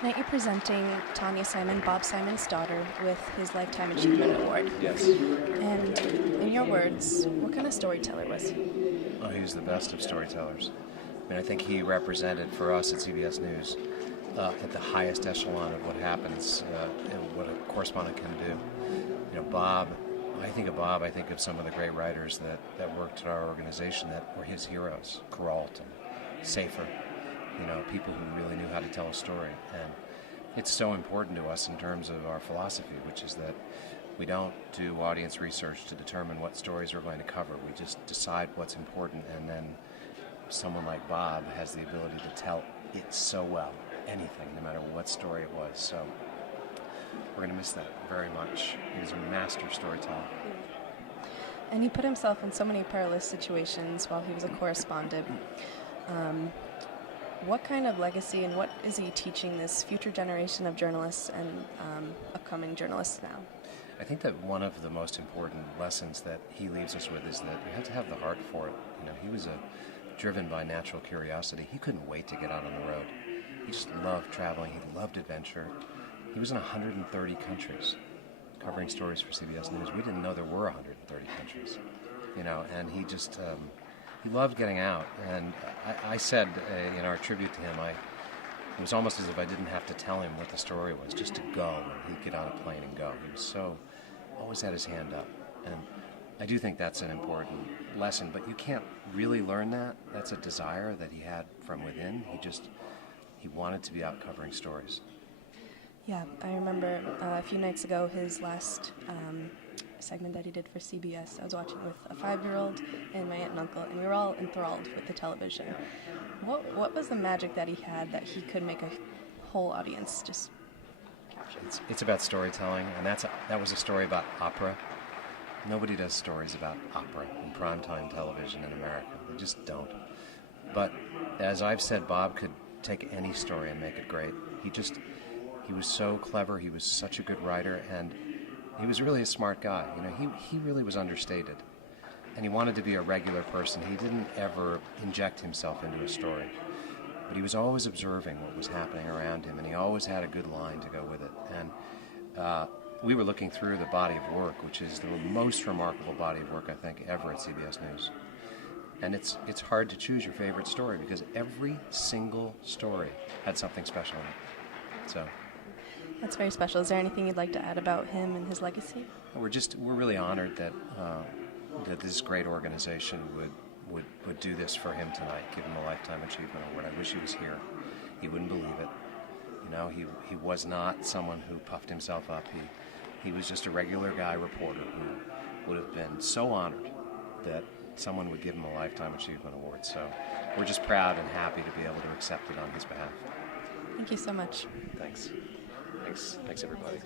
Tonight you're presenting Tanya Simon, Bob Simon's daughter, with his Lifetime Achievement Award. Yes. And in your words, what kind of storyteller was he? Oh, he was the best of storytellers. I mean, I think he represented for us at CBS News at the highest echelon of what happens and what a correspondent can do. You know, Bob, I think of some of the great writers that worked at our organization that were his heroes. Peralt and Safer, you know, people who really knew how to tell a story. And it's so important to us in terms of our philosophy, which is that we don't do audience research to determine what stories we're going to cover. We just decide what's important, and then someone like Bob has the ability to tell it so well, anything, no matter what story it was. So we're going to miss that very much. He was a master storyteller. And he put himself in so many perilous situations while he was a correspondent. What kind of legacy and what is he teaching this future generation of journalists and upcoming journalists now? I think that one of the most important lessons that he leaves us with is that you have to have the heart for it. You know, he was driven by natural curiosity. He couldn't wait to get out on the road. He just loved traveling. He loved adventure. He was in 130 countries covering stories for CBS News. We didn't know there were 130 countries, you know, and he just, he loved getting out. And I said in our tribute to him, it was almost as if I didn't have to tell him what the story was, just to go, and he'd get on a plane and go. He was so, always had his hand up. And I do think that's an important lesson, but you can't really learn that. That's a desire that he had from within. He wanted to be out covering stories. Yeah, I remember a few nights ago his last segment that he did for CBS. I was watching with a 5-year-old and my aunt and uncle, and we were all enthralled with the television. What was the magic that he had that he could make a whole audience just capture? It's about storytelling, and that was a story about opera. Nobody does stories about opera in primetime television in America. They just don't. But as I've said, Bob could take any story and make it great. He was so clever. He was such a good writer, and he was really a smart guy. You know, he really was understated, and he wanted to be a regular person. He didn't ever inject himself into a story, but he was always observing what was happening around him, and he always had a good line to go with it. And we were looking through the body of work, which is the most remarkable body of work I think ever at CBS News. And it's hard to choose your favorite story because every single story had something special in it. So that's very special. Is there anything you'd like to add about him and his legacy? We're really honored that this great organization would do this for him tonight, give him a Lifetime Achievement Award. I wish he was here. He wouldn't believe it. You know, he was not someone who puffed himself up. He was just a regular guy reporter who would have been so honored that someone would give him a Lifetime Achievement Award. So we're just proud and happy to be able to accept it on his behalf. Thank you so much. Thanks. Thanks, everybody.